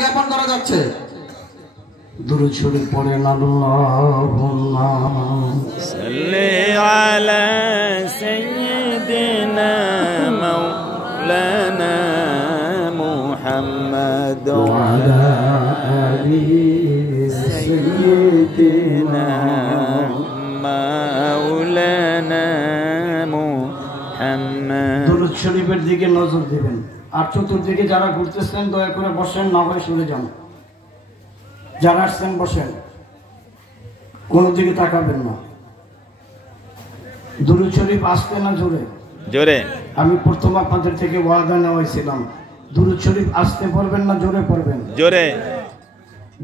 জ্ঞাপন করা যাচ্ছে। দুরূদ শরীফ পড়েন আল্লাহুম্মা সাল্লি আলা সাইয়্যিদিনা মাওলানা মুহাম্মদ ওয়া আলা আলি সাইয়্যিদিনা মাওলানা মুহাম্মদ। দুরূদ শরীফের দিকে নজর দিবেন। আর চতুর্দিকে যারা ঘুরতেছেন দয়া করে বসেন, না হয় সরে যান। যারা আসছেন বসেন, কোনো দিকে তাকাবেন না। দুরূদ শরীফ আসতে না জোরে? জোরে। আমি প্রথম আপনাদের থেকে ওয়াদা নেওয়াইছিলাম, দুরূদ শরীফ আসতে পড়বেন না জোরে পড়বেন? জোরে।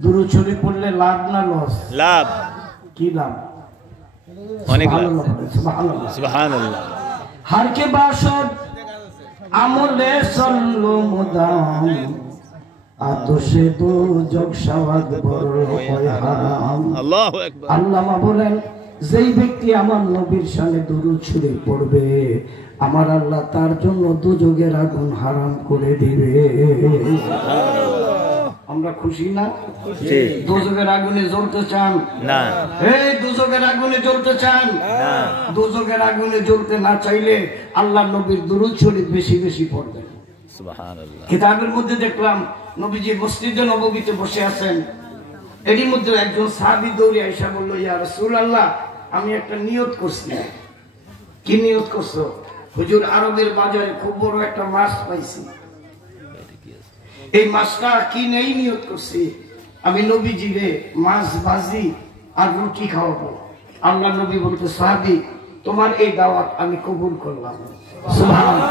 দুরূদ শরীফ পড়লে লাভ না লস? লাভ। কি লাভ? অনেক লাভ। সুবহানাল্লাহ সুবহানাল্লাহ। हर के बाशद আমলে সল্লু মুদাম আদশে দু জগ শাওয়াদ বড় হয় হারাম। আল্লাহু আকবার। আল্লামা বলেন, যেই ব্যক্তি আমার নবীর শানে দুরূদ শরীফ পড়বে আমার আল্লাহ তার জন্য দুজকের আগুন হারাম করে দিবে। আমরা খুশি না? দুজকের আগুনে জ্বলতে চান না? এই দুজকের আগুনে জ্বলতে চান না? দুজকের আগুনে জ্বলতে না চাইলে আল্লাহর নবীর দুরূদ শরীফ বেশি বেশি পড়বেন। সুবহানাল্লাহ। কিতাবের মধ্যে দেখলাম নবীজি মসজিদে নববীতে বসে আছেন, এরই মধ্যে একজন সাহাবী দৌড়ে আইসা বলল, ইয়া রাসূলুল্লাহ, আমি একটা নিয়ত করছি। কি নিয়ত করছো? হুজুর, আরবের বাজারে খুব বড় একটা মাছ পাইছি, এই মাছটা কিনেই নিয়ত করছি আমি নবীজিরে মাছ ভাজি আর রুটি খাওয়াবো। আল্লাহ নবী বলতে, সাহাবী, তোমার এই দাওয়াত আমি কবুল করলাম। সুবহানাল্লাহ।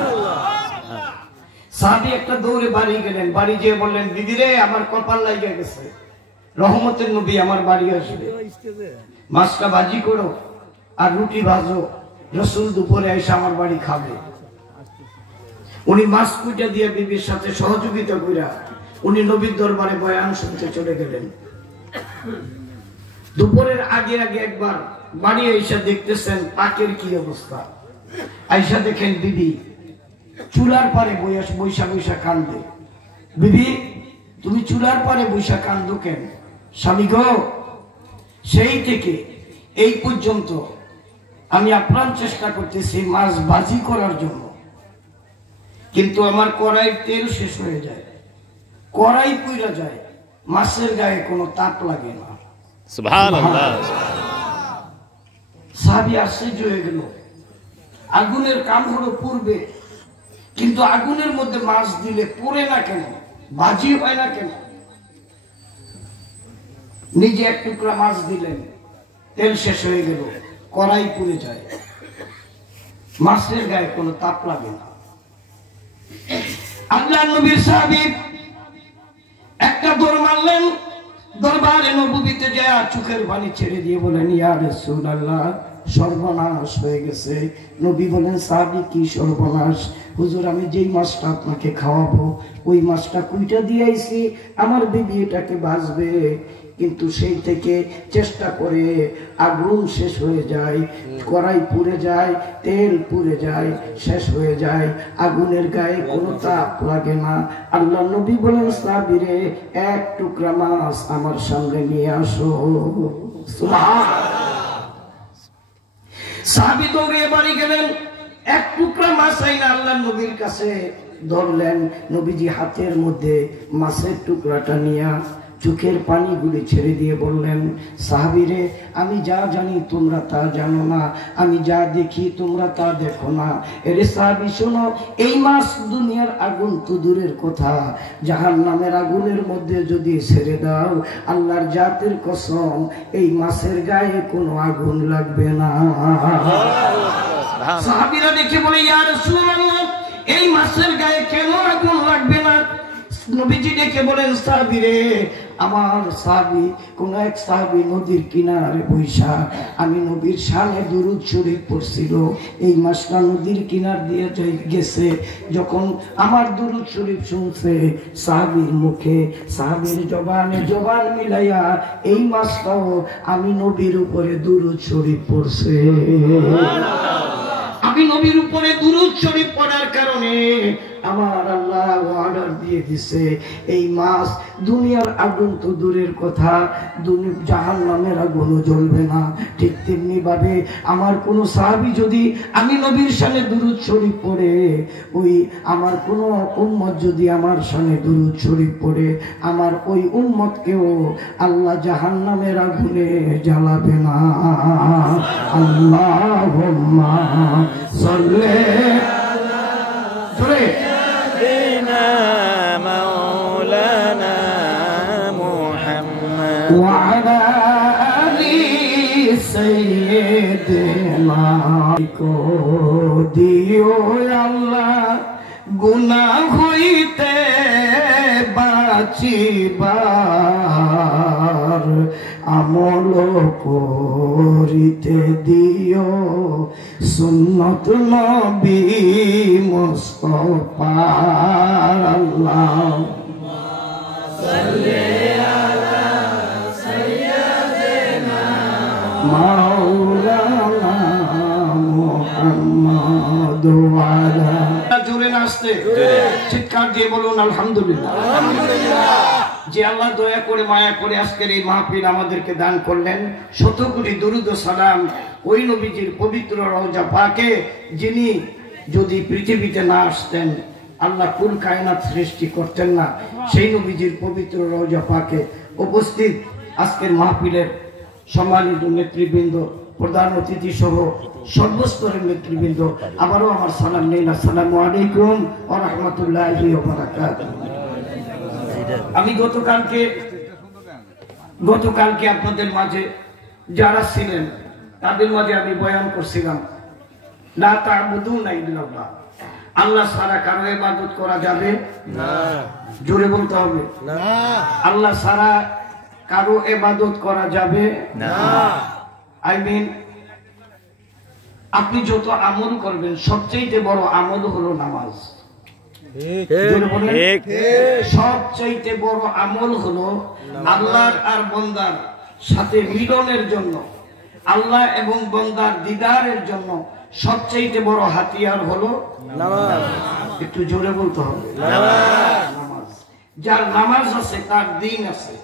সাহাবী একটা দৌড়ে বাড়ি গেলেন, বাড়ি যেয়ে বললেন, বিবি রে, আমার কপাল লাগিয়ে গেছে, রহমতের নবী আমার বাড়ি আসবে, মাছটা ভাজি করো আর রুটি ভাজো, রাসূল দুপুরে এসে আমার বাড়ি খাবে। উনি মাছ কুইটা দিয়ে বিবির সাথে সহযোগিতা কইরা উনি নবীর দরবারে বয়ান শুনতে চলে গেলেন। দুপুরের আগে আগে একবার বাড়ি আইসা দেখতেছেন পাকের কি অবস্থা। আইসা দেখেন বিবি চুলার পারে বৈশা বৈশা কান্দে। বিবি, তুমি চুলার পারে বৈশা কান্দো কেন? স্বামী গো, সেই থেকে এই পর্যন্ত আমি আপ্রাণ চেষ্টা করতেছি মাছ ভাজি করার জন্য, কিন্তু আমার কড়াইয়ের তেল শেষ হয়ে যায়, কড়াই পুড়ে যায়, মাছের গায়ে কোনো তাপ লাগে না। সুবহানাল্লাহ। সাহাবী আশ্চর্য হয়ে গেল, আগুনের কাম হলো পূর্বে, কিন্তু আগুনের মধ্যে মাছ দিলে পুড়ে না কেন, ভাজি হয় না কেন? নিজে এক টুকরা মাছ দিলেন, তেল শেষ হয়ে গেল, কড়াই পুড়ে যায়, মাছের গায়ে কোনো তাপ লাগে না। আল্লাহ নবীর সাহাবী একটা দৌড় মারলেন, দরবারে নববীতে যায় চোখের পানি ছেড়ে দিয়ে বলেন, ইয়া রাসূলুল্লাহ, সর্বনাশ হয়ে গেছে। নবী বলেন, সাহাবী, কি সর্বনাশ? হুজুর, আমি যেই মাছটা আপনাকে খাওয়াবো ওই মাছটা কুইটা দিয়ে আইছি, আমার বিবি এটাকে ভাজবে, কিন্তু সেই থেকে চেষ্টা করে আগুন শেষ হয়ে যায়, কড়াই পুড়ে যায়, তেল পুড়ে যায়, শেষ হয়ে যায়, আগুনের গায়ে কোনো তাপ লাগে না। আল্লাহ নবী বলেন, সাহাবী রে, এক টুকরা মাছ আমার সামনে নিয়ে আসো। সাহাবী দৌড়ে বাড়ি গেলেন, এক টুকরা মাছ আইনা আল্লাহ নবীর কাছে ধরলেন। নবীজি হাতের মধ্যে মাছের টুকরাটা নিয়ে চোখের পানিগুলি ছেড়ে দিয়ে বললেন, সাহাবী রে, আমি যা জানি তোমরা তা জানো না, আমি যা দেখি তোমরা তা দেখো না। এরে সাহাবী, শোনো, এই মাছ দুনিয়ার আগুন তো দূরের কথা, জাহান্নামের আগুনের মধ্যে যদি ছেড়ে দাও, আল্লাহর জাতের কসম, এই মাছের গায়ে কোনো আগুন লাগবে না। সাহাবীরা দেখে বলে, ইয়া রাসূলুল্লাহ, এই মাছের গায়ে কেন আগুন লাগবে না? নবীজি ডেকে বলেন, সাহাবী রে, আমার সাহাবী, কোন এক সাহাবী নদীর কিনারে বৈশা আমি নবীর শানে দুরূদ শরীফ পড়ছিল, এই মাছটা নদীর কিনার দিয়ে গেছে, যখন আমার দুরূদ শরীফ শুনছে, সাহাবীর মুখে সাহাবীর জবানে জবান মিলাইয়া এই মাছটাও আমি নবীর উপরে দুরূদ শরীফ পড়ছে। আমি নবীর উপরে দুরূদ শরীফ পড়ার কারণে আমার আল্লাহ আল্লাহ অর্ডার দিয়ে দিছে এই মাস দুনিয়ার আগুন তো দূরের কথা, জাহান্নামের আগুনও জ্বলবে না। ঠিক তেমনি ভাবে আমার কোন সাহাবী যদি আমি নবীর শানে দুরূদ শরীফ পড়ে, ওই আমার কোন উম্মত যদি আমার শানে দুরূদ শরীফ পড়ে, আমার ওই উম্মতকেও আল্লাহ জাহান্নামের আগুনে জ্বালাবে না। আল্লাহুম্মা সাল্লি আলা সাইয়্যিদিনা মাওলানা মুহাম্মদ ওয়া আলা আলি সাইয়্যিদিনা। কো দিও আল্লাহ গুনাহ হইতে বাঁচিবার, আমল করিতে দিও সুন্নত নবী মুস্তাফার। আল্লাহুম্মা সাল্লি আলা সাইয়্যিদিনা মাওলানা মুহাম্মদ ওয়া আলা। জোরে নাচতে চিৎকার দিয়ে বলুন আলহামদুলিল্লাহ। যে আল্লাহ দয়া করে মায়া করে আজকের এই মাহফিল আমাদেরকে দান করলেন, শত কোটি দরুদ ও সালাম ওই নবীজির পবিত্র রওজা পাকে, যিনি যদি পৃথিবীতে না আসতেন আল্লাহ কুল কায়নাত সৃষ্টি করতেন না। সেই নবীজির পবিত্র রওজা পাকে উপস্থিত আজকের মাহফিলের সম্মানিত নেতৃবৃন্দ, প্রধান অতিথি সহ সর্বস্তরের নেতৃবৃন্দ, আবারও আমার সালাম নেই। আসসালামু আলাইকুম ওয়া রাহমাতুল্লাহি ওয়া বারাকাতুহু। আমি গতকালকে আপনাদের মাঝে যারা ছিলেন তাদের মাঝে আমি বয়ান করছিলাম, লা তা'বুদুনা ইল্লাল্লাহ, আল্লাহ ছাড়া কারো ইবাদত করা যাবে না। জোরে বলতে হবে না। আল্লাহ ছাড়া কারো ইবাদত করা যাবে না। আই মিন আপনি যত আমল করবেন সবচেয়ে বড় আমল হলো নামাজ। সবচেয়ে বড় আমল হলো আল্লাহর আর বান্দার সাথে মিলনের জন্য, আল্লাহ এবং বান্দার দিদারের জন্য সবচেয়ে বড় হাতিয়ার হলো নামাজ। একটু জোরে বলতে হবে নামাজ। যার নামাজ আছে তার দ্বীন আছে,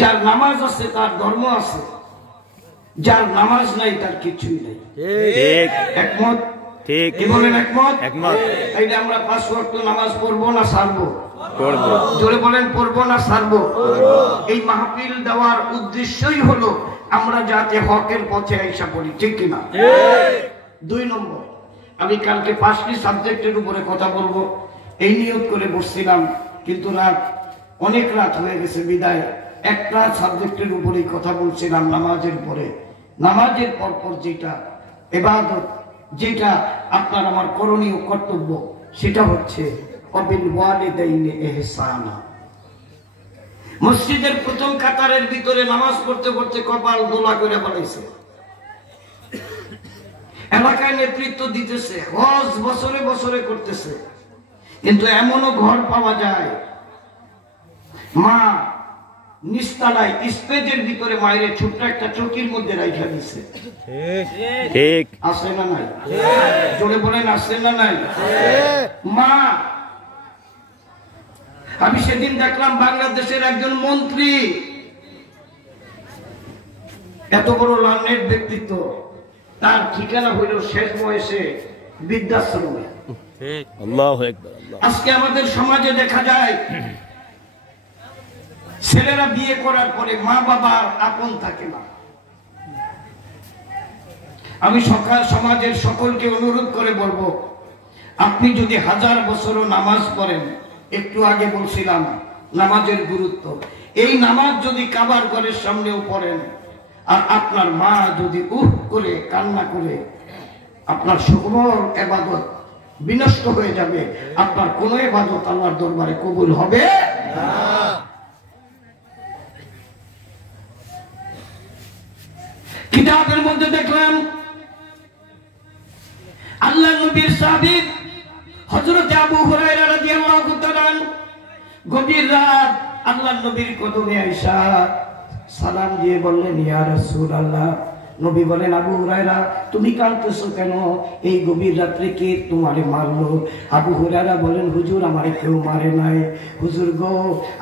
যার নামাজ আছে তার ধর্ম আছে, যার নামাজ নাই তার কিছুই নাই। একমত? ঠিক কি বলেন? একমত? একমত। তাইলে আমরা 5 ওয়াক্ত নামাজ পড়বো না ছাড়বো? পড়বো। জোরে বলেন পড়বো না ছাড়বো? এই মাহফিল দেওয়ার উদ্দেশ্যই হলো আমরা যাতে হকের পথে আইসা পড়ি, ঠিক কিনা? 2 নম্বর, আমি কালকে 5টি সাবজেক্টের উপরে কথা বলবো এই নিয়ত করে বসছিলাম, কিন্তু অনেক রাত হয়ে গেছে বিদায় একটা সাবজেক্টের উপরেই কথা বলছিলাম, নামাজের পরে। নামাজের পরপর যেটা ইবাদত, যেটা আপনার আমার করণীয় কর্তব্য, সেটা হচ্ছে ওয়াবিল ওয়ালিদাইনি ইহসানা। মসজিদের প্রথম কাতারের ভিতরে নামাজ পড়তে পড়তে কপাল দোলা করে বলেছে, এলাকায় নেতৃত্ব দিতেছে, হজ বছরে বছরে করতেছে, কিন্তু এমনও ঘর পাওয়া যায় মা নিস্তালায় স্পেজের ভিতরে মায়ের ছোট্ট একটা চকির মধ্যে রাইখা দিছে। ঠিক আছে না নাই? জোরে বলেন আছে না নাই? মা, আমি সেদিন দেখলাম বাংলাদেশের একজন মন্ত্রী, এত বড় লার্নেড ব্যক্তিত্ব, তার ঠিকানা হইল শেষ বয়সে বৃদ্ধাশ্রমে। আজকে আমাদের সমাজে দেখা যায় ছেলেরা বিয়ে করার পরে মা বাবার আপন থাকে না। আমি সমাজের সকলকে অনুরোধ করে বলবো, আপনি যদি 1000 বছরও নামাজ পড়েন, একটু আগে বলছিলাম নামাজের গুরুত্ব, এই নামাজ যদি কাবার ঘরের সামনেও পড়েন আর আপনার মা যদি করে কান্না করে, আপনার সকল ইবাদত বিনষ্ট হয়ে যাবে, আপনার কোন ইবাদত আল্লাহর দরবারে কবুল হবে না। কিতাবের মধ্যে দেখলাম আল্লাহ নবীর সাহাবী হযরত আবু হুরায়রা রাদিয়াল্লাহু তাআলা গভীর রাত আল্লাহ নবীর কদমে আয়েশা সালাম দিয়ে বললেন, ইয়া রাসূলুল্লাহ, নবী বলেন, আবু হুরায়রা তুমি কাঁদতেছো কেন? এই গভীর রাত্রে কে তোমারে মারলো? আবু হুরায়রা বলেন, হুজুর আমারে কেউ মারে নাই। হুজুর গো,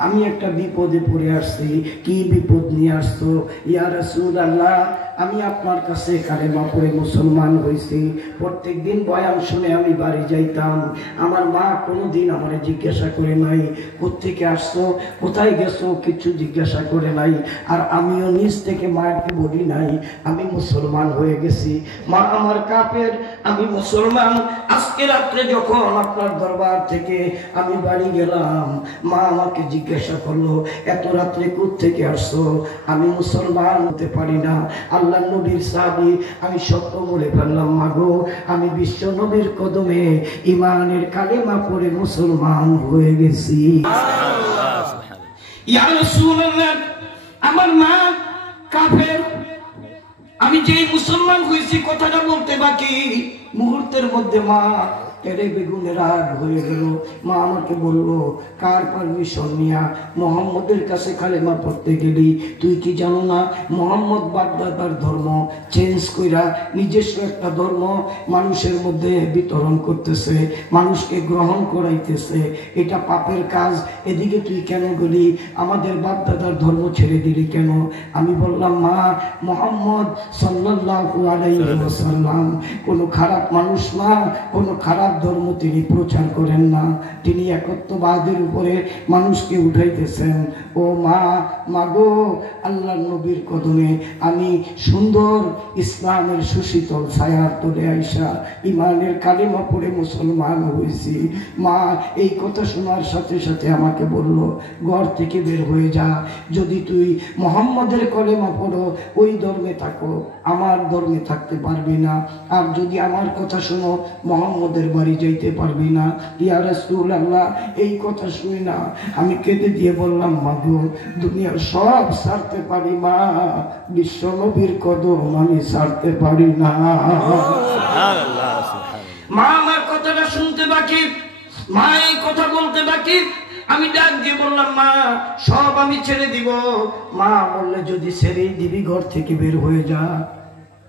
আমি একটা বিপদে পড়ে আসছি। কি বিপদ নিয়ে আসছো? ইয়া রাসূলুল্লাহ, আমি আপনার কাছে কালেমা পড়ে মুসলমান হয়েছি। প্রত্যেক দিন বয়ান শুনে আমি বাড়ি যাইতাম। আমার মা কোনোদিন আমারে জিজ্ঞাসা করে নাই কোত্থেকে আসছো, কোথায় গেছো, কিছু জিজ্ঞাসা করে নাই। আর আমিও নিজ থেকে মাকে বলি নাই আমি মুসলমান হয়ে গেছি। মা আমার কাফের, আমি মুসলমান। আজকে রাত্রে যখন আপনার দরবার থেকে আমি বাড়ি গেলাম, মা আমাকে জিজ্ঞাসা করলো, এত রাত্রে কোত্থেকে আসছো? আমি মুসলমান হতে পারি না, আল্লাহ নবীর সাহাবী। আমি সত্য বলে ফেললাম, মাগো আমি বিশ্ব নবীর কদমে ইমানের কালেমা পড়ে মুসলমান হয়ে গেছি। ইয়া রাসূলুল্লাহ, আমার মা কাফের, আমি যেই মুসলমান হয়েছি কথাটা বলতে বাকি মুহূর্তের মধ্যে মা তেরে বেগুনে রাগ হয়ে গেল। মা আমাকে বলল, কার পারমিশন নিয়া মোহাম্মদের কাছে কালেমা পড়তে গেলি? তুই কি জানো না মোহাম্মদ বাগদাদার ধর্ম চেঞ্জ কইরা নিজস্ব একটা ধর্ম মানুষের মধ্যে বিতরণ করতেছে, মানুষকে গ্রহণ করাইতেছে, এটা পাপের কাজ। এদিকে তুই কেন গেলি? আমাদের বাগদাদার ধর্ম ছেড়ে দিলি কেন? আমি বললাম, মা মুহাম্মদ সাল্লাল্লাহু আলাইহি ওয়াসাল্লাম কোনো খারাপ মানুষ না, কোনো খারাপ ধর্ম তিনি প্রচার করেন না। তিনি একত্ববাদের উপরে মানুষকে উঠাইতেছেন। ও মা, মাগো, আল্লাহর নবীর কদমে আমি সুন্দর ইসলামের সুশীতল ছায়ার তলে আইসা ইমানের কালেমা পড়ে মুসলমান হয়েছি। মা এই কথা শোনার সাথে সাথে আমাকে বলল, ঘর থেকে বের হয়ে যা। যদি তুই মুহাম্মদের কলেমা পড়ো, ওই ধর্মে থাকো, আমার ধর্মে থাকতে পারবি না। আর যদি আমার কথা শোনো, মুহাম্মদের বাড়ি যাইতে পারবি না। ইয়া রাসূলুল্লাহ, এই কথা শুনি না আমি কেঁদে দিয়ে বললাম, মাগো দুনিয়ার সব ছাড়তে পারি মা, বিশ্ব নবীর কদম আমি ছাড়তে পারি না। মা আমার কথাটা শুনতে বাকি, মা এই কথা বলতে বাকি। আমি ডাক দিয়ে বললাম, মা সব আমি ছেড়ে দিব। মা বললে, যদি ছেড়েই দিবি ঘর থেকে বের হয়ে যা।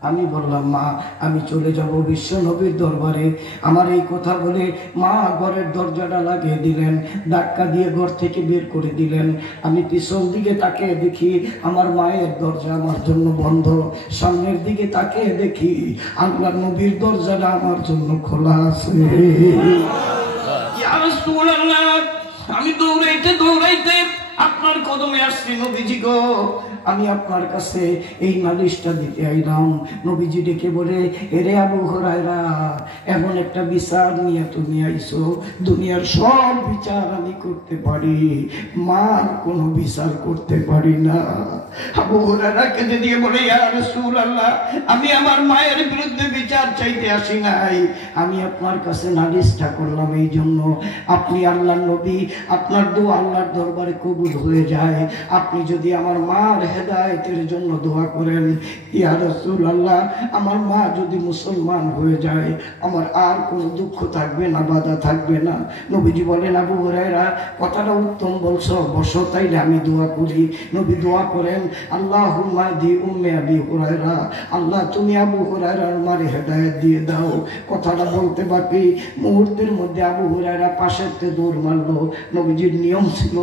আমি বললাম, মা আমি চলে যাব বিশ্ব নবীর দরবারে। আমার এই কথা বলে মা ঘরের দরজাটা লাগিয়ে দিলেন, ধাক্কা দিয়ে ঘর থেকে বের করে দিলেন। আমি পিছন দিকে তাকিয়ে দেখি আমার মায়ের দরজা আমার জন্য বন্ধ। সামনের দিকে তাকিয়ে দেখি আল্লাহ নবীর দরজাটা আমার জন্য খোলা আছে। ইয়া রাসূলুল্লাহ, আমি দৌড়াইতে দৌড়াইতে আপনার কদমে আসছি। নবীজি গো, আমি আপনার কাছে এই নালিশটা দিতে আইলাম। নবীজি ডেকে বলে, এরে আবু হুরায়রা, এমন একটা বিচার নিয়ে তুমি আইছো, দুনিয়ার সব বিচার আমি করতে পারি, মার কোনো বিচার করতে পারি না। আবু হুরায়রা কেঁদে দিয়ে বলে, ইয়া রাসূলুল্লাহ, আমি আমার মায়ের বিরুদ্ধে বিচার চাইতে আসি নাই, আমি আপনার কাছে নালিশটা করলাম এই জন্য আপনি আল্লাহর নবী, আপনার দোয়া আল্লাহর দরবারে কবুল হয়ে যায়। আপনি যদি আমার মার হেদায়েতের জন্য দোয়া করেন, ইয়া রাসূলুল্লাহ, আমার মা যদি মুসলমান হয়ে যায় আমার আর কোনো দুঃখ থাকবে না, বাধা থাকবে না। নবীজি বলেন, আবু হুরায়রা কথাটা উত্তম বলছো, বসো তাইলে আমি দোয়া করি। নবী দোয়া করেন, আল্লাহুম্মা দি উম্মে আবি হুরায়রা, আল্লাহ তুমি আবু হুরায়রার মারে হেদায়েত দিয়ে দাও। কথাটা বলতে বাকি মুহূর্তের মধ্যে আবু হুরায়রা পাশেতে দৌড় মারলো। নবীজির নিয়ম ছিল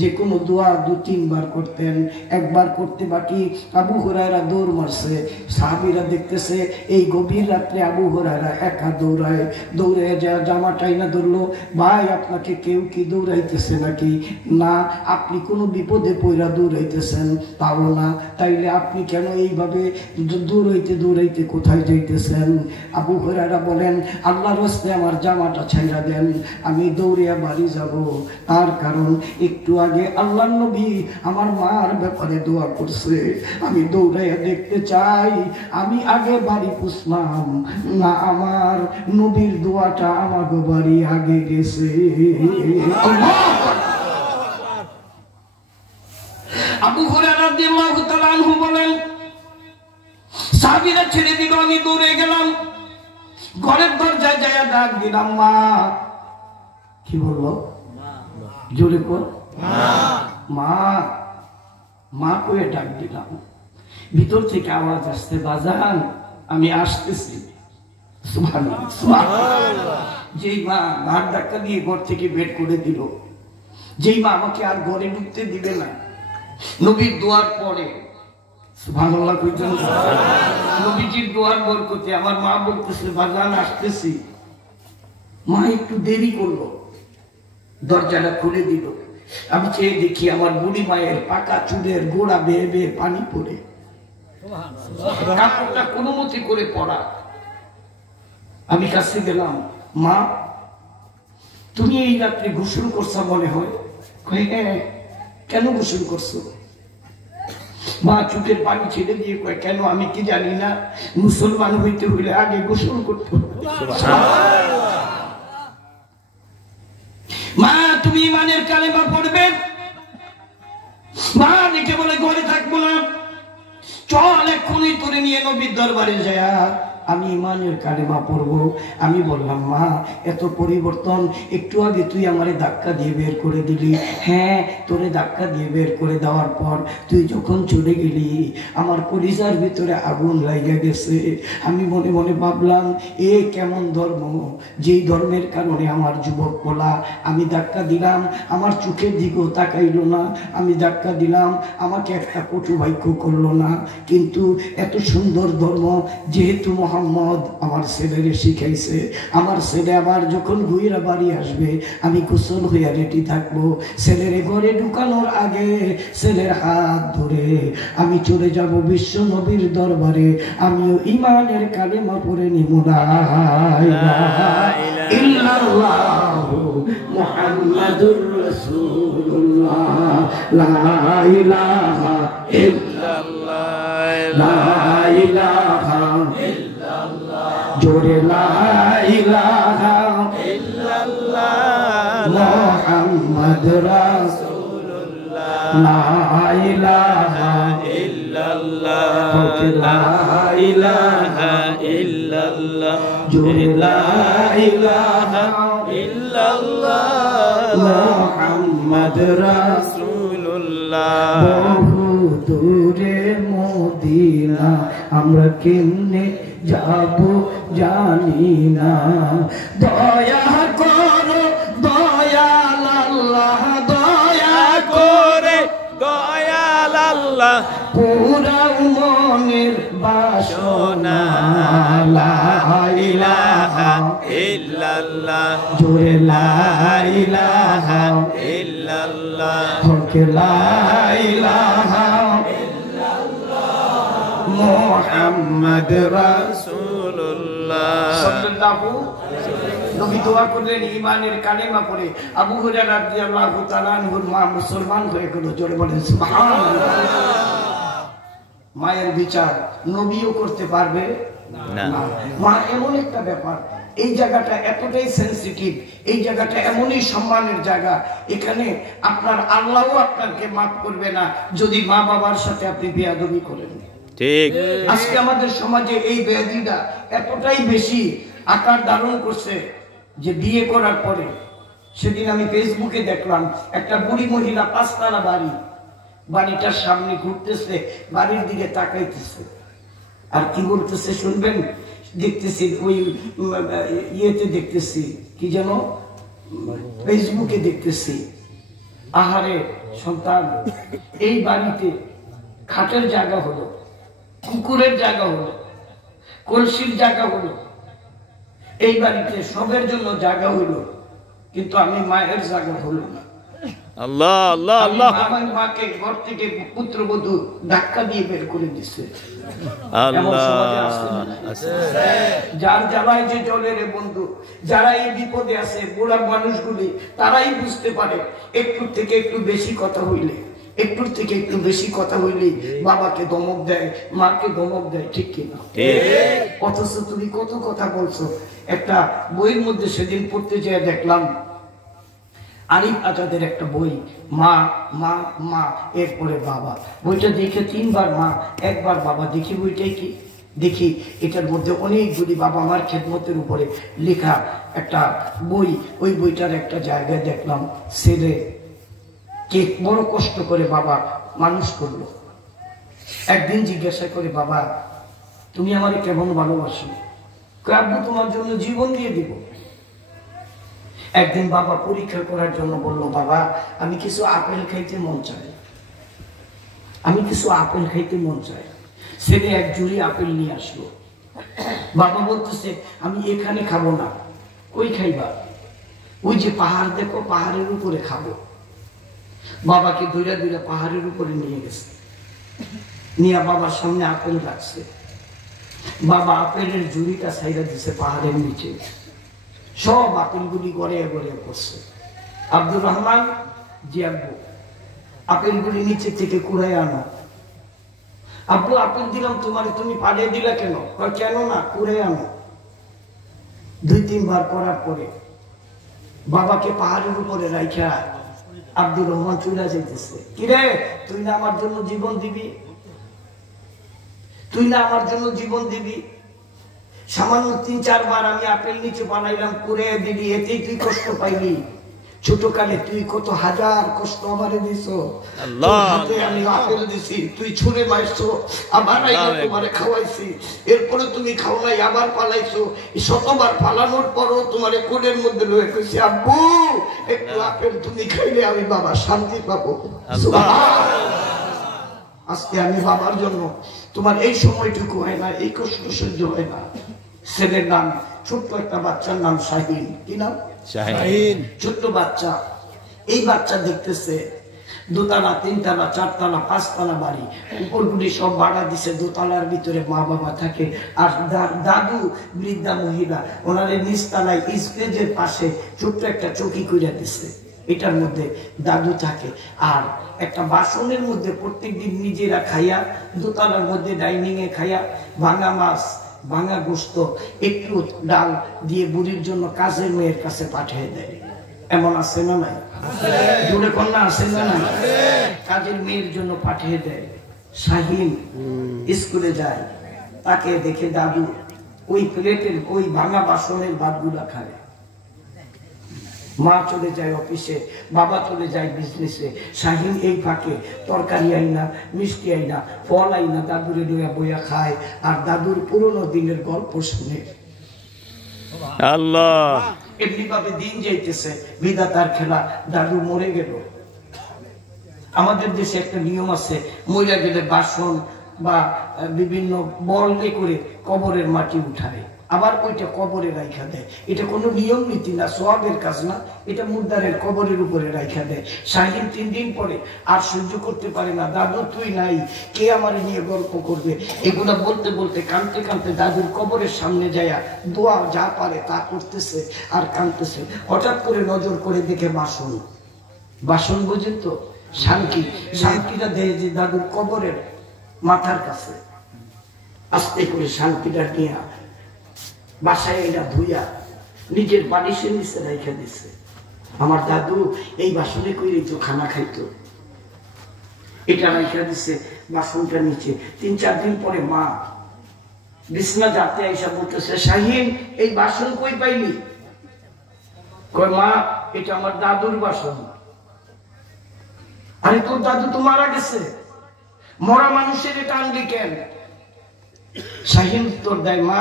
যে কোনো দোয়া 2-3 বার করতেন, একবার করতে বাকি আবু হুরায়রা দৌড় মারছে। সাহাবীরা দেখতেছে এই গভীর রাত্রে আবু হুরায়রা একা দৌড়ায়। দৌড়ে যা জামা টাইনা ধরলো, ভাই আপনাকে কেউ কি দৌড়াইতেছে নাকি? না। আপনি কোনো বিপদে পইরা দৌড়াইতেছেন? তাও না। তাইলে আপনি কেন এইভাবে দৌড়াইতে দৌড়াইতে কোথায় যাইতেছেন? আবু হুরায়রা বলেন, আল্লাহর রাস্তায় আমার জামাটা ছাইড়া দেন, আমি দৌড়িয়া বাড়ি যাব। তার কারণ একটু আগে আল্লাহর নবী আমার মার ব্যাপারে দোয়া করছে, আমি দৌড়াইয়া দেখতে চাই আমি আগে বাড়ি পুষলাম না আমার নবীর দোয়াটা আমাকে বাড়ি আগে গেছে। আবু হুরায়রা রাদিয়াল্লাহু তাআলা আনহু বলেন, সাহাবীরা ছেড়ে দিল, আমি দৌড়ে গেলাম, ঘরের দরজায় যায় ডাক দিলাম, মা। কি বললো? জোরে কর, মা। মা কয়ে ডাক দিলাম। ভিতর থেকে আওয়াজ আসছে, বাজান আমি আসতেছি। সুবহানাল্লাহ, সুবহানাল্লাহ। যেই মা ঘাট ধাক্কা দিয়ে ঘর থেকে বের করে দিল, যেই মা আমাকে আর ঘরে ঢুকতে দিবে না, নবীর দোয়ার পরে, সুবহানাল্লাহ কইতেন, নবীজির দোয়ার বরকতে আমার মা বলতেছে, বাজান আসতেছি। মা একটু দেরি করলো, দরজাটা খুলে দিল। আমি চেয়ে দেখি আমার বুড়ি মায়ের পাকা চুলের গোড়া বেয়ে বেয়ে পানি পড়ে, কাপড়টা কোনো মতে করে পড়া। আমি কাছে গেলাম, মা তুমি এই রাত্রে গোসল করছো মনে হয়? হ্যাঁ। কেন গোসল করছো? মা চোখের পানি ছেড়ে দিয়ে কয়, কেন আমি কি জানি না, মুসলমান হইতে হইলে আগে গোসল করতে হবে। মা তুমি ইমানের কালেমা পড়বে? মা দেখে বলে ঘরে থাকবো না, চল এক্ষুনি তোরে নিয়ে নবীর দরবারে যায়, আমি ইমানের কালেমা পড়বো। আমি বললাম, মা এত পরিবর্তন, একটু আগে তুই আমারে ধাক্কা দিয়ে বের করে দিলি। হ্যাঁ, তোরে ধাক্কা দিয়ে বের করে দেওয়ার পর তুই যখন চলে গেলি আমার কলিজার ভিতরে আগুন লাগিয়ে গেছে। আমি মনে মনে ভাবলাম, এ কেমন ধর্ম, যেই ধর্মের কারণে আমার যুবক বলা, আমি ধাক্কা দিলাম আমার চোখের দিকেও তাকাইলো না, আমি ধাক্কা দিলাম আমাকে একটা কটু বাক্য করলো না। কিন্তু এত সুন্দর ধর্ম যেহেতু মোহাম্মদ আমার ছেলেরে শিখাইছে, আমার ছেলে আবার যখন ঘুরে বাড়ি আসবে আমি গোসল হইয়া রেডি থাকবো। ছেলেরে ঘরে ঢুকানোর আগে ছেলের হাত ধরে আমি চলে যাব বিশ্ব নবীর দরবারে, আমিও ইমানের কালেমা পড়ে নিব, লা ইলাহা ইল্লাল্লাহু মুহাম্মাদুর রাসূলুল্লাহ, লা ইলাহা ইল্লাল্লাহ, লা ইলাহা জোরে লা ইলাহা ইল্লাল্লাহ মুহাম্মদ রাসূলুল্লাহ, লা ইলাহা ইল্লাল্লাহ, লা ইলাহা ইল্লাল্লাহ জোরে লা ইলাহা ইল্লাল্লাহ মুহাম্মদ রাসূলুল্লাহ। বহু দূরে মদিনা আমরা কেমনে যাব জানি না, দয়া করো দয়াল আল্লাহ, দয়া করে দয়াল আল্লাহ পুরা মনের বাসনা, লা ইলাহা ইল্লাল্লাহ জোরে লা ইলাহা ইল্লাল্লাহ, হকে লা ইলাহা মুহাম্মদ রাসূলুল্লাহ সাল্লাল্লাহু। নবী দোয়া করলেন ইমানের কালেমা পড়ে। আবু হুরায়রা রাদিয়াল্লাহু তাআলা আনহুর মা মুসলমান হয়ে গেল, জোরে বলেন সুবহানাল্লাহ। মায়ের বিচার নবীও করতে পারবে না। মা এমন একটা ব্যাপার, এই জায়গাটা এতটাই সেনসিটিভ, এই জায়গাটা এমনই সম্মানের জায়গা, এখানে আপনার আল্লাহও আপনাকে মাফ করবে না যদি মা বাবার সাথে আপনি বেয়াদবি করেন। ঠিক। আজকে আমাদের সমাজে এই বেয়াদবিটা এতটাই বেশি আকার ধারণ করছে যে বিয়ে করার পরে, সেদিন আমি ফেসবুকে দেখলাম একটা বুড়ি মহিলা, 5 তলা বাড়ি, বাড়িটার সামনে ঘুরতেছে, বাড়ির দিকে তাকাইতেছে, আর কি বলতেছে শুনবেন? দেখতেছি ওই ইয়েতে দেখতেছি, কি যেন ফেসবুকে দেখতেছি, আহারে সন্তান, এই বাড়িতে খাটের জায়গা হলো, কুকুরের জায়গা হলো, কলসির জায়গা হলো, এই বাড়িতে সবের জন্য জায়গা হইলো, কিন্তু আমি মায়ের জায়গা হলো না। আল্লাহ আল্লাহ আল্লাহ, আমার মাকে ঘর থেকে পুত্রবধূ ধাক্কা দিয়ে বের করে দিচ্ছে। যার জ্বালায় যে জলের বন্ধু, যারা এই বিপদে আছে, বুড়া মানুষগুলি তারাই বুঝতে পারে, একটু থেকে একটু বেশি কথা হইলে, একটুর থেকে একটু বেশি কথা হইলেই বাবাকে ধমক দেয়, মাকে ধমক দেয়, ঠিক কিনা? অথচ তুমি কত কথা বলছো। একটা বইয়ের মধ্যে সেদিন পড়তে যেয়ে দেখলাম, আরিফ আজাদের একটা বই, মা মা মা এরপরে বাবা। বইটা দেখে 3 বার মা, 1 বার বাবা। দেখি বইটাই কি, দেখি এটার মধ্যে অনেকগুলি বাবা মার খেদমতের উপরে লেখা একটা বই। ওই বইটার একটা জায়গায় দেখলাম, ছেলে কে বড় কষ্ট করে বাবা মানুষ করলো, একদিন জিজ্ঞাসা করে, বাবা তুমি আমারে কেমন ভালোবাসো? কয়, আব্বু তোমার জন্য জীবন দিয়ে দিব। একদিন বাবা পরীক্ষা করার জন্য বলল, বাবা আমি কিছু আপেল খাইতে মন চাই, আমি কিছু আপেল খাইতে মন চাই। ছেলে এক ঝুড়ি আপেল নিয়ে আসলো। বাবা বলতেছে, আমি এখানে খাবো না। ওই খাইবা? ওই যে পাহাড় দেখো, পাহাড়ের উপরে খাবো। বাবাকে ধৈরা ধৈরা পাহাড়ের উপরে নিয়ে গেছে, নিয়ে বাবার সামনে আপেল রাখছে। বাবা আপেলের ঝুড়িটা ছাইরা দিছে পাহাড়ের নিচে, সব আপেলগুলি গড়িয়ে গড়িয়ে পড়ছে। আব্দুর রহমান, জি আব্বু, আপেলগুলি নিচে থেকে কুড়াই আনো। আব্বু আপেল দিলাম তোমারে, তুমি পালিয়ে দিলা কেন? কেন না, কুড়াই আনো। 2-3 বার করার পরে বাবাকে পাহাড়ের উপরে রাইখা আব্দুর রহমান চলে যাইতেছে। কিরে, তুই না আমার জন্য জীবন দিবি? তুই না আমার জন্য জীবন দিবি? সামান্য 3-4 বার আমি আপেল নিচে বানাইলাম, করে দিবি, এতেই তুই কষ্ট পাইলি? ছোটকালে তুই কত হাজার কষ্ট আমারে দিছো। আমি আপেল দিছি, তুই ছুঁড়ে মারছো, আবার তোমারে খাওয়াইছি, এরপরে তুমি খাও নাই, আবার পালাইছো। শতবার পালানোর পরও তোমারে কোলের মধ্যে লয়ে কইছি, আব্বু একটু আপেল তুমি খাইলে আমি বাবা শান্তি পাবো। আজকে আমি বাবার জন্য তোমার এই সময়টুকু হয় না, এই কষ্ট সহ্য হয় না। ছেলের নাম, ছোট্ট একটা বাচ্চার নাম শাহিন। কি নাম? শাহিন। ছোট্ট বাচ্চা। এই বাচ্চা দেখতেছে 2 তলা 3 তলা 4 তলা 5 তলা বাড়ি, উপরগুলি সব ভাড়া দিছে। 2 তলার ভিতরে মা বাবা থাকে, আর দাদু বৃদ্ধা মহিলা ওনাদের নিচতলায় স্টেজের পাশে ছোট্ট একটা চৌকি কইরা দিছে। এটার মধ্যে দাদু থাকে, আর একটা বাসনের মধ্যে প্রত্যেকদিন নিজেরা খাইয়া, 2 তলার মধ্যে ডাইনিং এ খাইয়া ভাঙা মাছ, ভাঙা গোস্ত, একটু ডাল দিয়ে বুড়ির জন্য কাজের মেয়ের কাছে পাঠিয়ে দেয়। এমন আছে না নাই? জোরে কন্যা আছে না নাই? কাজের মেয়ের জন্য পাঠিয়ে দেয়। শাহিন স্কুলে যায়, তাকে দেখে দাদু ওই প্লেটের ওই ভাঙা বাসনের ভাতগুলা খায়। মা চলে যায় অফিসে, বাবা চলে যায় বিজনেসে। শাহিন এই ফাঁকে তরকারি আইনা, মিষ্টি আইনা, ফল আইনা দাদুরে লইয়া বইয়া খায়, আর দাদুর পুরনো দিনের গল্প শুনে। আল্লাহ, এমনি ভাবে দিন যাইতেছে, বিধাতার খেলা। দাদু মরে গেল। আমাদের দেশে একটা নিয়ম আছে, মরে গেলে বাসন বা বিভিন্ন বর্ণে করে কবরের মাটি উঠায়, আবার ওইটা কবরে রাইখা দেয়। এটা কোনো নিয়ম নীতি না, সওয়াবের কাজ না, এটা মুর্দারের কবরের উপরে রাইখা দেয়। শাহিন 3 দিন পরে আর সহ্য করতে পারে না, দাদু তুই নাই, কে আমার নিয়ে গল্প করবে? এগুলা বলতে বলতে কাঁদতে কাঁদতে দাদুর কবরের সামনে যায়া দোয়া যা পারে তা করতেছে আর কাঁদতেছে। হঠাৎ করে নজর করে দেখে বাসন। বাসন বোঝেন তো, শান্তি। শান্তিটা দেয় যে দাদুর কবরের মাথার কাছে। আস্তে করে শান্তিটা নিয়ে বাসায় এটা ধুইয়া নিজের বালিশের নিচে রেখে দিছে। আমার দাদু এই বাসনে কইরে তো খানা খাইতো, এটা রেখে দিছে বাসনটা নিচে। 3-4 দিন পরে মা বিছনা যাতে আইসা বলতেছে, শাহিন এই বাসন কই পাইলি? কয়, মা এটা আমার দাদুর বাসন। আরে তোর দাদু তো মারা গেছে, মরা মানুষের এটা আনলি কেন? শাহিন উত্তর দেয়, মা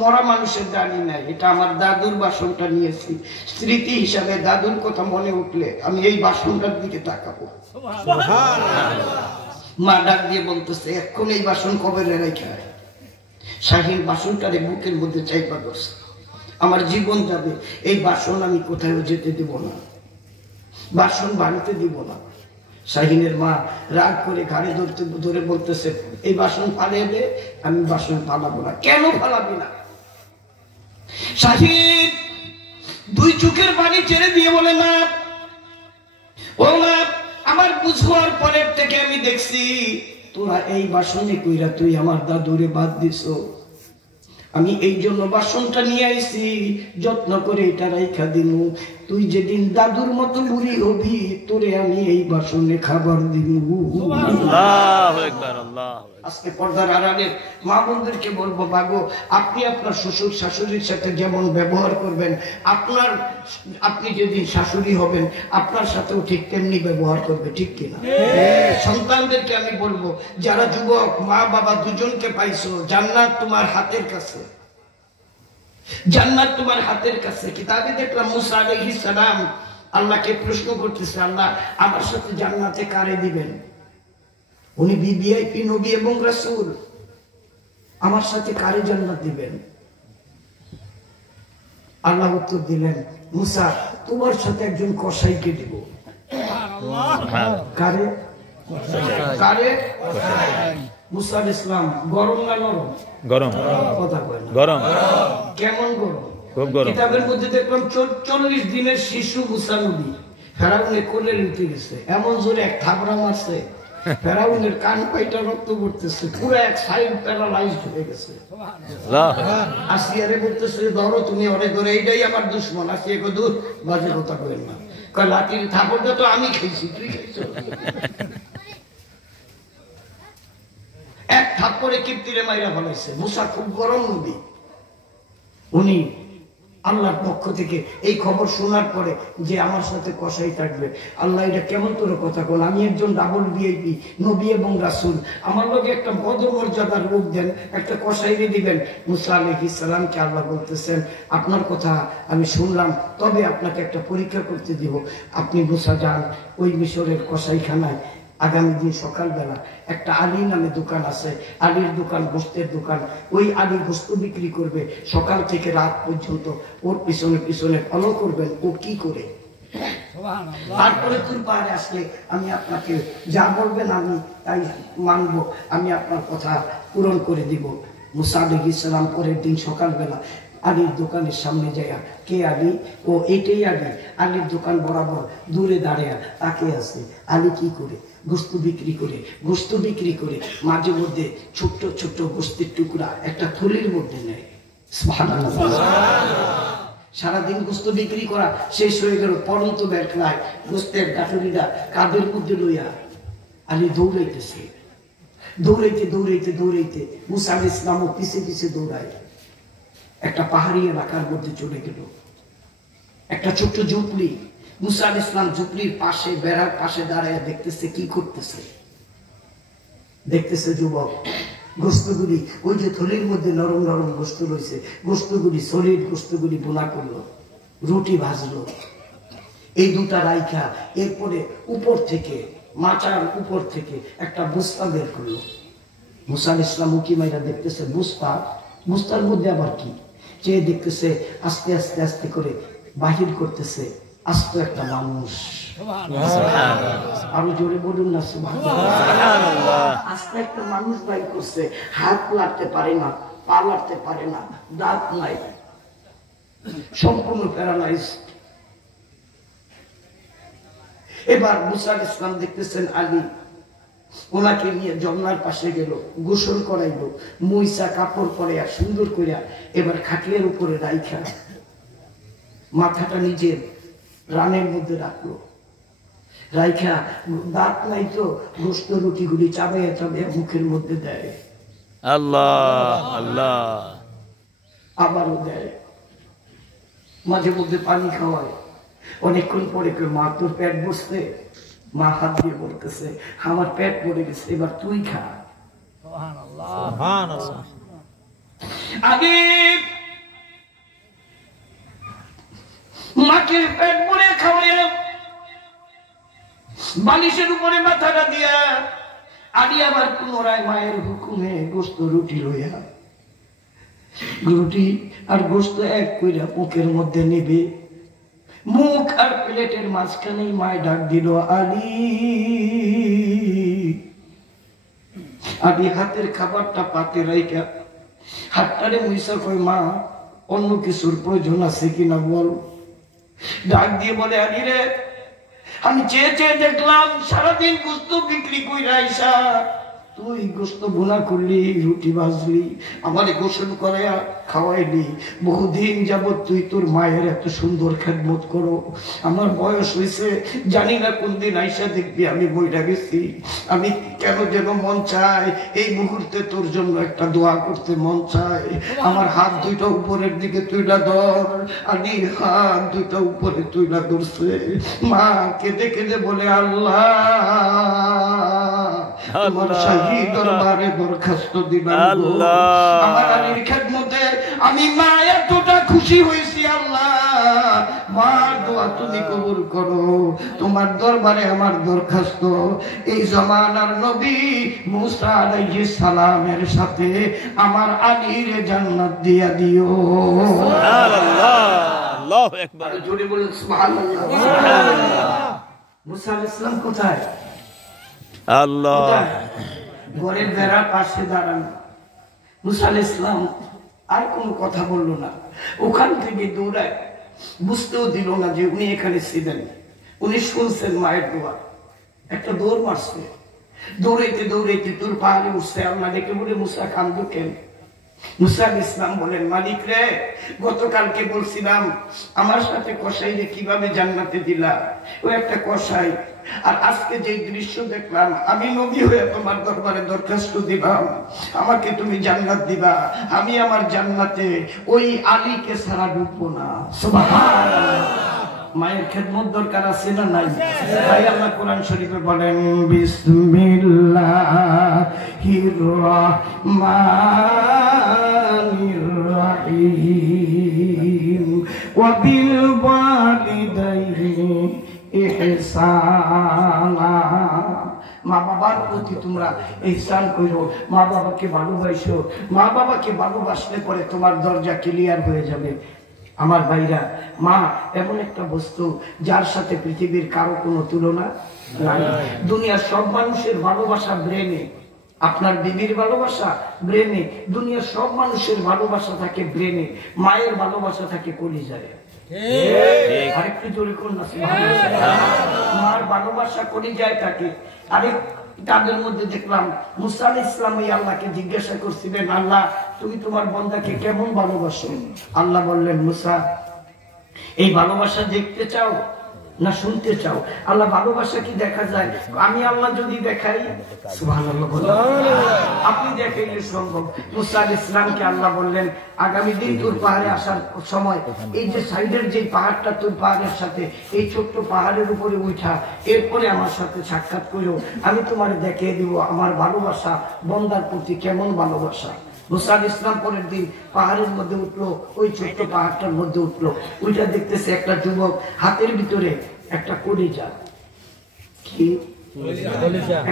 মরা মানুষের দানি নাই, এটা আমার দাদুর বাসনটা নিয়েছি, স্মৃতি হিসাবে দাদুর কথা মনে উঠলে আমি এই বাসনটার দিকে তাকাবো। মা ডাক দিয়ে বলতেছে, এখন এই বাসন কবরে রেখে আয়। শাহিন বাসনটারে বুকের মধ্যে চাইপা ধরছে। আমার জীবন যাবে, এই বাসন আমি কোথাও যেতে দেব না, বাসন ভাঙতে দিব না। শাহিনের মা রাগ করে ঘাড়ে ধরে বলতেছে, এই বাসন পালিয়ে দে। আমি বাসন পালাবো না। কেন পালাবি না? শাহিন 2 চোখের পানি ছেড়ে দিয়ে বলে, না ও না, আমার বুঝবার পরের থেকে আমি দেখছি তোরা এই বাসনে কইরা তুই আমার দাদুরে বাদ দিছো। আমি এই জন্য বাসনটা নিয়ে আইছি, যত্ন করে এটা রাইখা দিমু। তুই যেদিন দাদুর মতো বুড়ি হবি, তোরে আমি এই বাসনে খাবার দিমু। আল্লাহু আকবার, আল্লাহ। আজকে পর্দার আড়ালের মা বোনদেরকে বলবো, বাগো আপনি আপনার শ্বশুর শাশুড়ির সাথে যেমন ব্যবহার করবেন, আপনি যেদিন শাশুড়ি হবেন আপনার সাথেও ঠিক তেমনি ব্যবহার করবে, ঠিক কিনা? সন্তানদেরকে আমি বলবো, যারা যুবক মা বাবা দুজনকে পাইছো, জান্নাত তোমার হাতের কাছে, জান্নাত তোমার হাতের কাছে। কিতাবে দেখলাম মুসা আলাইহিস সালাম আল্লাহকে প্রশ্ন করতেছে, আল্লাহ আমার সাথে জান্নাতে কারে দিবেন? উনি ভিভিআইপি নবী এবং রাসূল, আমার সাথে কারে জান্নাত দিবেন? আল্লাহ উত্তর দিলেন, মুসা তোমার সাথে একজন কসাইকে দিব। কারে? কারে? মুসা আলাইহিস সালাম গরম না নরম? গরম। কথা কয় না। গরম। কেমন গরম? খুব গরম। কিতাবের মধ্যে দেখলাম 40 দিনের শিশু মুসা নবী ফেরাউনের কোলে লুটে গেছে, এমন জোরে এক থাবড়া মারছে ফেরাউনের কান পাইটা রক্ত পড়তেছে, পুরো এক সাইড প্যারালাইজড হয়ে গেছে। আসিয়ারে বলতেছে, ধরো তুমি ওরে ধরে, এইটাই আমার দুশ্মন। আসিয়া কই দূর, বাজে কথা কইেন না। কয় লাঠির থাপড়টা তো আমি খাইছি, তুই খাইছ। এক থাপ্পড়ে কিপ্তিরে মাইরা ফেলাইছে। মুসা খুব গরম নবী, উনি আল্লাহর পক্ষ থেকে এই খবর শোনার পরে যে আমার সাথে কসাই থাকবে, আল্লাহ এটা কেমন তোর কথা বল, আমি একজন ডাবল ভিআইপি নবী এবং রাসূল, আমার লোকে একটা পদমর্যাদার রূপ দেন, একটা কসাইরে দিবেন। মুসা আলাইহিস সালামকে আল্লাহ বলতেছেন, আপনার কথা আমি শুনলাম, তবে আপনাকে একটা পরীক্ষা করতে দিব। আপনি মুসা যান ওই মিশরের কসাইখানায়, আগামী দিন সকালবেলা একটা আলী নামে দোকান আছে, আলীর দোকান গোস্তের দোকান, ওই আলী গোস্ত বিক্রি করবে সকাল থেকে রাত পর্যন্ত, ওর পিছনে পিছনে ফলো করবেন ও কি করে। তারপরে তুই পাহাড়ে আসলে আমি আপনাকে যা বলবেন আমি তাই মানবো, আমি আপনার কথা পূরণ করে দিব। মুসা আলাইহিস সালাম পরের দিন সকালবেলা আলীর দোকানের সামনে যায়, কে আলী? ও এটাই আলী। আলীর দোকান বরাবর দূরে দাঁড়িয়ে তাকে আছে। আলী কি করে? গোস্ত বিক্রি করে। গোস্ত বিক্রি করে মাঝে মধ্যে ছোট্ট ছোট্ট গোস্তের টুকরা একটা থলির মধ্যে নেয়। সারাদিন গোস্ত বিক্রি করা শেষ হয়ে গেল, পরন্ত বেরখায় গোস্তের কাঠুরিটা কাঁধের মধ্যে লইয়া আলী দৌড়াইতেছে। দৌড়াইতে দৌড়াইতে দৌড়াইতে মুসা আলাইহিস সালামও পিছে পিছে দৌড়ায়। একটা পাহাড়ি এলাকার মধ্যে চলে গেল, একটা ছোট্ট ঝুপড়ি। মুসা আলাইহিস সালাম ঝুপড়ির পাশে, বেড়ার পাশে দাঁড়ায় দেখতেছে কি করতেছে। দেখতেছে যুবক গোস্তগুলি, ওই যে থলির মধ্যে নরম নরম গোস্ত রয়েছে, গোস্তগুলি সলিড গোস্তগুলি বোনা করলো, রুটি ভাজলো, এই দুটা রাইখা এরপরে উপর থেকে, মাচার উপর থেকে একটা বস্তা বের করলো। মুসা আলাইহিস সালাম উকি মাইরা দেখতেছে বস্তা, বস্তার মধ্যে আবার কি, চেয়ে দেখতেছে আস্তে আস্তে আস্তে করে বাহির করতেছে আস্ত একটা মানুষ। আরো জোরে বলুন না সুবহানাল্লাহ। আস্তে একটা মানুষ বাহির করছে, হাত লাড়তে পারে না, পা লাড়তে পারে না, দাঁত নাই, সম্পূর্ণ প্যারালাইজ। এবার মুসা আলাইহিস সালাম দেখতেছেন আলী, ওনাকে নিয়ে যমুনার পাশে গেল, গোসল করাইলো, মইসা কাপড় পরে আর সুন্দর করিয়া এবার খাটিয়ার উপরে রাইখা মাথাটা নিজের রানের মধ্যে রাখলো। রাইখা দাঁত নাই তো গোস্ত রুটিগুলি চাবাইয়া চাবাইয়া মুখের মধ্যে দেয়। আল্লাহ আল্লাহ। আবারও দেয়, মাঝে মধ্যে পানি খাওয়ায়। অনেকক্ষণ পরে মা তোর পেট বসছে, মা হাত দিয়ে বলতেছে আমার পেট পড়ে গেছে, এবার তুই খা। আগে মাকে পেট পরে খাওয়াইয়া বালিশের উপরে মাথাটা দিয়া আদি আবার পুনরায় মায়ের হুকুমে গোস্ত রুটি লইয়া, রুটি আর গোস্ত এক কইরা মুখের মধ্যে নেবে। মুখ আর প্লেটের মাঝখানেই মায় ডাক দিল আলী। আদি হাতের খাবারটা পাতে রাইখা হাতটারে মুইসা কই মা অন্য কিছুর প্রয়োজন আছে কিনা বল। ডাক দিয়ে বলে আলী রে, আমি চেয়ে চেয়ে দেখলাম সারাদিন গোস্ত বিক্রি কইরা আইসা তুই গোস্ত ভুনা করলি, রুটি ভাজলি, আমারে গোসল করাইয়া খাওয়াইলি, বহুদিন যাবত তুই তোর মায়ের এত সুন্দর খেদমত করো। আমার বয়স হয়েছে, জানি না কোন দিন আইসা দেখবি আমি বইটা গেছি। আমি কেন যেন মন চাই এই মুহূর্তে তোর জন্য একটা দোয়া করতে মন চাই। আমার হাত দুইটা উপরের দিকে তুইলা ধর। আলী হাত দুইটা উপরে তুইলা ধরছে। মা কেঁদে কেঁদে বলে আল্লাহ তোমার শাহী দরবারে দরখাস্ত দিলাম গো। আমার আলীর খেদমতে আমি মা এতটা খুশি হয়েছি, আল্লাহ মার দোয়া তুমি কবুল করো। তোমার দরবারে আমার দরখাস্ত, এই জমানার নবী মুসা আলাইহিস সালামের সাথে আমার আলীর জান্নাত দিয়া দিও। সুবহানাল্লাহ, আল্লাহু আকবার। জোরে বলেন সুবহানাল্লাহ। সুবহানাল্লাহ। মুসা আলাইহিস সালাম কোথায়? আল্লাহ, ঘরের বেড়ার পাশে দাঁড়ানো। মুসা আলাইহিস সালাম আর কোনো কথা বললো না, ওখান থেকে দৌড়ায়, বুঝতেও দিল না যে উনি এখানে ছিলেন। উনি শুনছেন মায়ের দোয়া, একটা দৌড় মারছে, দৌড়াইতে দৌড়াইতে তোর পাহাড়ে উঠছে। আল্লাহ ডেকে বলে, মুসা কান্দো কেন? মুসা আলাইহিস সালাম বলেন, মালিক রে, গতকালকে বলছিলাম আমার সাথে কসাইরে কিভাবে জান্নাতে দিলা, ও একটা কসাই। আর আজকে যে দৃশ্য দেখলাম, আমি নবী হয়ে তোমার দরবারে দরখাস্ত দিলাম, আমাকে তুমি জান্নাত দিবা। আমি আমার জান্নাতে ওই আলীকে ছাড়া ঢুকবো না। সুবহানাল্লাহ। মায়ের খেদমত দরকার আছে না নাই? তাই আল্লাহ কোরআন শরীফে বলেন, বিসমিল্লাহির রাহমানির রাহিম ওয়া বিল ওয়ালিদাইনি ইহসানা। মা বাবার প্রতি তোমরা ইহসান করো, মা বাবাকে ভালোবাসো। মা বাবাকে ভালোবাসলে পরে তোমার দরজা ক্লিয়ার হয়ে যাবে। আমার ভাইরা, মা এমন একটা বস্তু যার সাথে পৃথিবীর কারো কোনো তুলনা নাই। দুনিয়ার সব মানুষের ভালোবাসা ব্রেনে, আপনার বিবির ভালোবাসা ব্রেনে, দুনিয়ার সব মানুষের ভালোবাসা থাকে ব্রেনে, মায়ের ভালোবাসা থাকে কলিজায়। আরেকটু জোরে করুন না। মার ভালোবাসা কলিজায় থাকে। আরেক তাদের মধ্যে দেখলাম মুসা আলাইহিস সালাম ওই আল্লাহকে জিজ্ঞাসা করছিলেন, আল্লাহ তুমি তোমার বান্দাকে কেমন ভালোবাসো? আল্লাহ বললেন, মুসা এই ভালোবাসা দেখতে চাও না শুনতে চাও? আল্লাহ, ভালোবাসা কি দেখা যায়? আমি আল্লাহ যদি দেখাই, সুবহানাল্লাহ বলেন, আপনি দেখাইলে সম্ভব। মুসা আলাইহিস সালামকে আল্লাহ বললেন, আগামী দিন তুর পাহাড়ে আসার সময় এই যে সাইডের যে পাহাড়টা তুর পাহাড়ের সাথে, এই ছোট্ট পাহাড়ের উপরে উঠা, এরপরে আমার সাথে সাক্ষাৎ করো, আমি তোমার দেখিয়ে দিব আমার ভালোবাসা বন্দার প্রতি কেমন ভালোবাসা। মুসা আলাইহিস সালাম পরের দিন পাহাড়ের মধ্যে উঠলো, ওই ছোট্ট পাহাড়টার মধ্যে উঠলো, ওইটা দেখতেছে একটা যুবক হাতের ভিতরে একটা কলিজা। কি?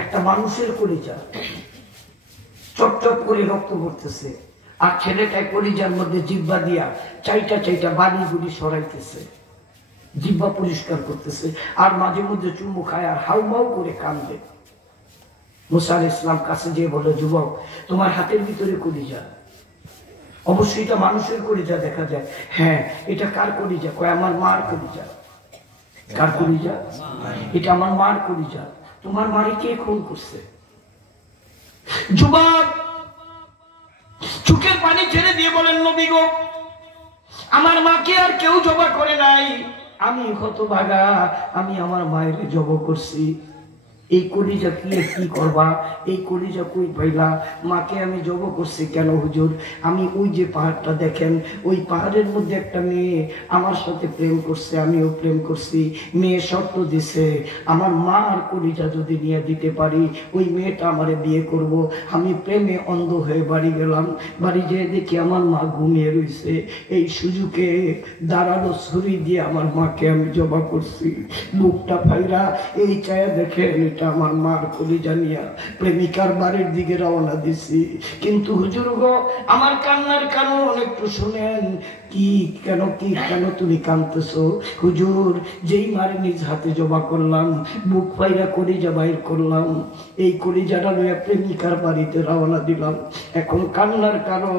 একটা মানুষের কলিজা, চটচট করে রক্ত পড়তেছে। আর ছেলেটাই কলিজার মধ্যে জিহ্বা দিয়া চাইটা চাইটা বাড়িগুলি সরাইতেছে, জিহ্বা পরিষ্কার করতেছে, আর মাঝে মধ্যে চুমু খায় আর হাউমাউ করে কান্দে। মুসা আলাইহিস সালাম কাছে যেয়ে বলে, যুবক তোমার হাতের ভিতরে কলিজা, অবশ্যই এটা মানুষের কলিজা দেখা যায়। হ্যাঁ, এটা কার কলিজা? কয় আমার মার কলিজা। কার কলিজা? এটা আমার মার কলিজা। তোমার মারে কে খুন করছে? যুবক চোখের পানি ছেড়ে দিয়ে বলেন, নবী গো, আমার মাকে আর কেউ জবা করে নাই, আমি হতভাগা, আমি আমার মায়ের জবা করছি। এই কলিজা কি করবা? এই কলিজা কই পাইলা? মাকে আমি জব করছি কেন হুজুর? আমি ওই যে পাহাড়টা দেখেন, ওই পাহাড়ের মধ্যে একটা মেয়ে আমার সাথে প্রেম করছে, আমিও প্রেম করছি। মেয়ে শর্ত দিছে, আমার মা আর কলিজা যদি নিয়ে দিতে পারি, ওই মেয়েটা আমারে বিয়ে করব। আমি প্রেমে অন্ধ হয়ে বাড়ি গেলাম, বাড়ি যেয়ে দেখি আমার মা ঘুমিয়ে রয়েছে। এই সুযোগে দাঁড়ানো ছুরি দিয়ে আমার মাকে আমি জবা করছি। বুকটা ফাইরা এই চায়া দেখে এটা আমার মার কলিজা নিয়া প্রেমিকার বাড়ির দিকে রওনা দিছি। কিন্তু হুজুর গো, আমার কান্নার কারণ একটু শুনেন। কি কেন তুমি কাঁদতেছো? হুজুর, যেই মারে নিজ হাতে জবা করলাম, বুক পাইরা কলিজা বাইর করলাম, এই কলিজাটা লইয়া প্রেমিকার বাড়িতে রওনা দিলাম। এখন কান্নার কারণ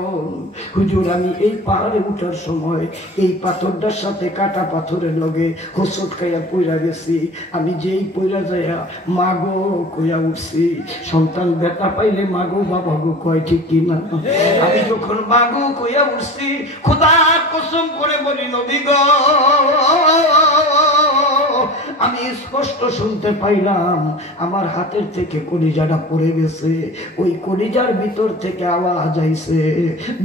হুজুর, আমি এই পাহাড়ে উঠার সময় এই পাথরটার সাথে কাটা পাথরের লগে হোঁচট খাইয়া পইরা গেছি। আমি যেই পইরা যাইয়া মাগো কইয়া উঠছি, সন্তান ব্যথা পাইলে মাগো বাবা গো কয়, ঠিক কিনা? আমি যখন মাগো কইয়া উঠছি, খোদার কসম করে বলি নবী গো, আমি স্পষ্ট শুনতে পাইলাম আমার হাতের থেকে কলিজাটা পড়ে গেছে। ওই কলিজার ভিতর থেকে আওয়াজ আইছে,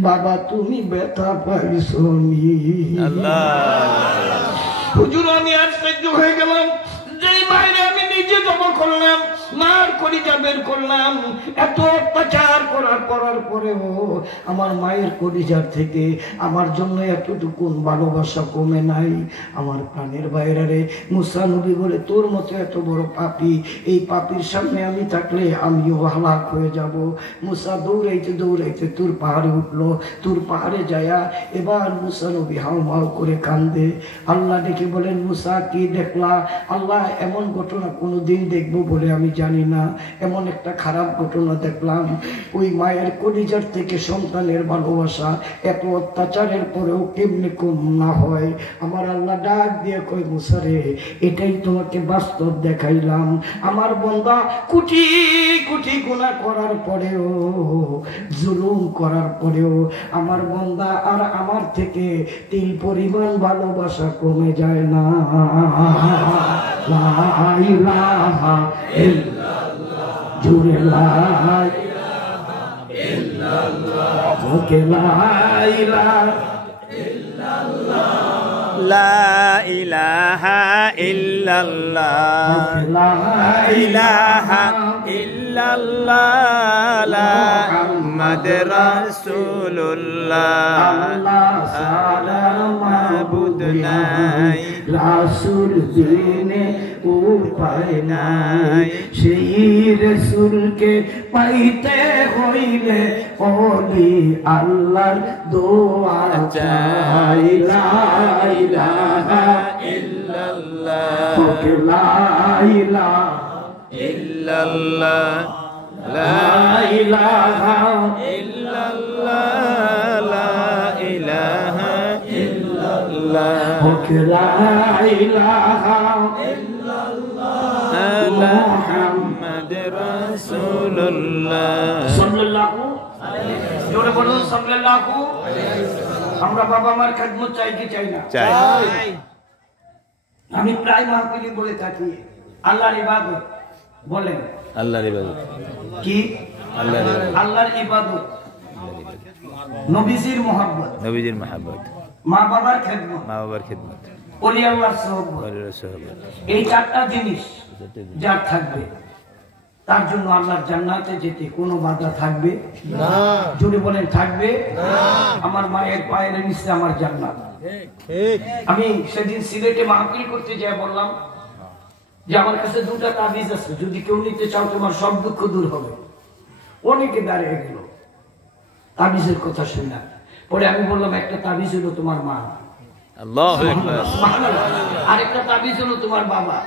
বাবা তুমি ব্যথা পাইছো নি? হুজুর, আমি আশ্চর্য হয়ে গেলাম। যেই মায়ের আমি নিজে জমা করলাম, মার কলিজা বের করলাম। এত অত্যাচার করার পরেও আমার মায়ের কলিজার থেকে আমার জন্য এতটুকু ভালোবাসা কমে নাই। আমার প্রাণের বাইরে মুসা নবী বলে, তোর মতো এত বড় পাপী, এই পাপীর সামনে আমি থাকলে আমিও হালাক হয়ে যাব। মুসা দৌড়াইতে দৌড়াইতে তুর পাহাড়ে উঠলো। তুর পাহাড়ে যায়া এবার মুসা নবী হাউমাউ করে কান্দে। আল্লাহ ডেকে বলেন, মুসা কি দেখলা? আল্লাহ, এমন ঘটনা কোনোদিন দেখবো বলে আমি জানি না, এমন একটা খারাপ ঘটনা দেখলাম। ওই মায়ের কলিজার থেকে সন্তানের ভালোবাসা এত অত্যাচারের পরেও কেমনি কম না হয়। আমার আল্লাহ ডাক দিয়ে কই, মুসা রে, এটাই তোমাকে বাস্তব দেখাইলাম। আমার বান্দা কোটি কোটি গুনাহ করার পরেও, জুলুম করার পরেও আমার বান্দা আর আমার থেকে তিল পরিমাণ ভালোবাসা কমে যায় না। লা ইলাহা ইল্লাল্লাহ, জুরে লা ইলাহা ইল্লাল্লাহ, জোরে লা ইলাহা ইল্লাল্লাহ, লা ইলাহা ইল্লাল্লাহ, লা ইলাহা ইল্লাল্লাহ, লা মুহাম্মাদুর রাসূলুল্লাহ। আল্লাহ ছাড়া মাবুদ নাই, রাসূল বিনে উপায় নাই। সেই রাসূলকে পাইতে হইলে ওলি আল্লাহর দোয়া চাই। লা ইলাহা ইল্লাল্লাহ, লা ইলাহা ইল্লাল্লাহ, লা ইলাহা ইল্লাল্লাহ, লা ইলাহা ইল্লাল্লাহ, লা ইলাহা ইল্লাল্লাহ, মুহাম্মাদুর রাসূলুল্লাহ সাল্লাল্লাহু আলাইহি। জোরে বলুন সাল্লাল্লাহু আলাইহি। আমরা বাবা মার খেদমত চাই কি চাই না? চাই। আমি প্রায় মাহফিলে বলে থাকি, আল্লাহর ইবাদত বলেন। আল্লাহর ইবাদত কি? আল্লাহর ইবাদত, আল্লাহর ইবাদত, নবীজির মহব্বত, নবীজির মহব্বত, মা বাবার খেদমত, মা বাবার খিদমত, ওলি আল্লাহর সোহবত। ওলির সোহবত। এই চারটা জিনিস যার থাকবে তার জন্য আল্লাহর জান্নাতে যেতে কোনো বাধা থাকবে না। যদি বলেন থাকবে না, আমার মায়ের পায়ের নিচে আমার জান্নাত। আমি সেদিন সিলেটে মাহফিল করতে যাই, বললাম যে আমার কাছে দুটা তাবিজ আছে, যদি কেউ নিতে চাও তোমার সব দুঃখ দূর হবে। অনেকে দাঁড়িয়ে গেল তাবিজের কথা শুনে। পরে আমি বললাম, একটা তাবিজ হলো তোমার মা, আল্লাহু আকবার, আরেকটা তাবিজ হলো তোমার বাবা।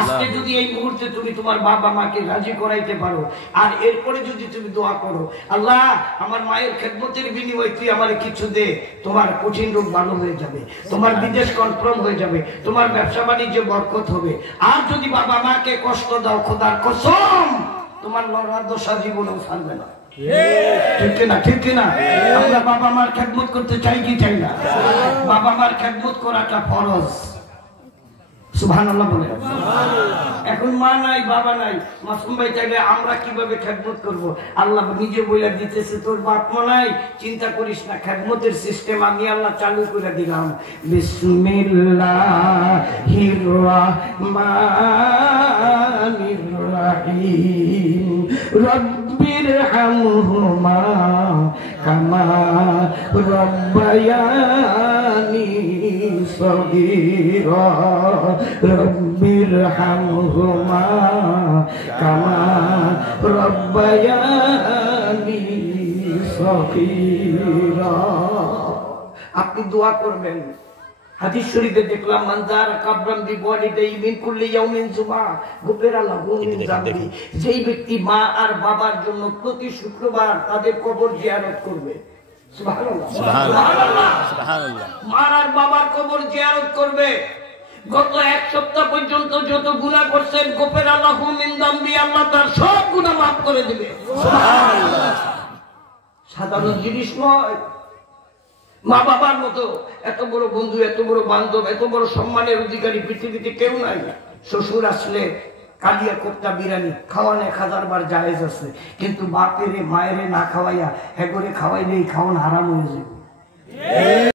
আজকে যদি এই মুহূর্তে তুমি তোমার বাবা মাকে রাজি করাইতে পারো, আর এরপরে যদি তুমি দোয়া করো, আল্লাহ আমার মায়ের খেদমতের বিনিময়ে তুই আমার কিছু দে, তোমার কঠিন রোগ ভালো হয়ে যাবে, তোমার বিদেশ কনফার্ম হয়ে যাবে, তোমার ব্যবসা বাণিজ্যে বরকত হবে। আর যদি বাবা মাকে কষ্ট দাও, খোদার কসম তোমার লড়ার দশা জীবনেও ছাড়বে না। ঠিক কিনা? ঠিক কিনা? আমরা বাবা মার খেদমত করতে চাই কি চাই না? বাবা মার খেদমত করাটা ফরজ। সুবহানাল্লাহ বলে। এখন মা নাই, বাবা নাই, মাসুম ভাই চাইলে আমরা কিভাবে খেদমত করব? আল্লাহ নিজে বইলা দিতেছে, তোর বাপ মা নাই, চিন্তা করিস না, খেদমতের সিস্টেম আমি আল্লাহ চালু করে দিলাম। বিসমিল্লাহির রাহমানির রাহিম, রব্বিরহামহুমা কামা রব্বায়ানি সগীরা, রব্বিরহামহুমা কামা রব্বায়ানি সগীরা। আপনি দোয়া করবেন। হাদিস শরীফে দেখলাম, মানজার কাবরান বিওয়ালিদাই মিন কুল্লি ইয়াউমিন জুমআ গুফিরা লাহু মিন যামবি। যেই ব্যক্তি মা আর বাবার জন্য প্রতি শুক্রবার তাদের কবর জিয়ারত করবে, সুবহানাল্লাহ সুবহানাল্লাহ সুবহানাল্লাহ, মা আর বাবার কবর জিয়ারত করবে, গত এক সপ্তাহ পর্যন্ত যত গুনাহ করছেন গুফিরা লাহু মিন যামবি, আল্লাহ তার সব গুনাহ মাফ করে দিবে। সুবহানাল্লাহ। সাধারণ জিনিস নয়। মা বাবার মতো এত বড় বন্ধু, এত বড় বান্ধব, এত বড় সম্মানের অধিকারী পৃথিবীতে কেউ নাই। শ্বশুর আসলে কালিয়া কোপ্তা বিরিয়ানি খাওয়ানো 1000 বার জায়েজ আছে, কিন্তু বাপেরে মায়েরে না খাওয়াইয়া হেগরে খাওয়াইলেই খাওয়ান হারাম হয়ে যাবে।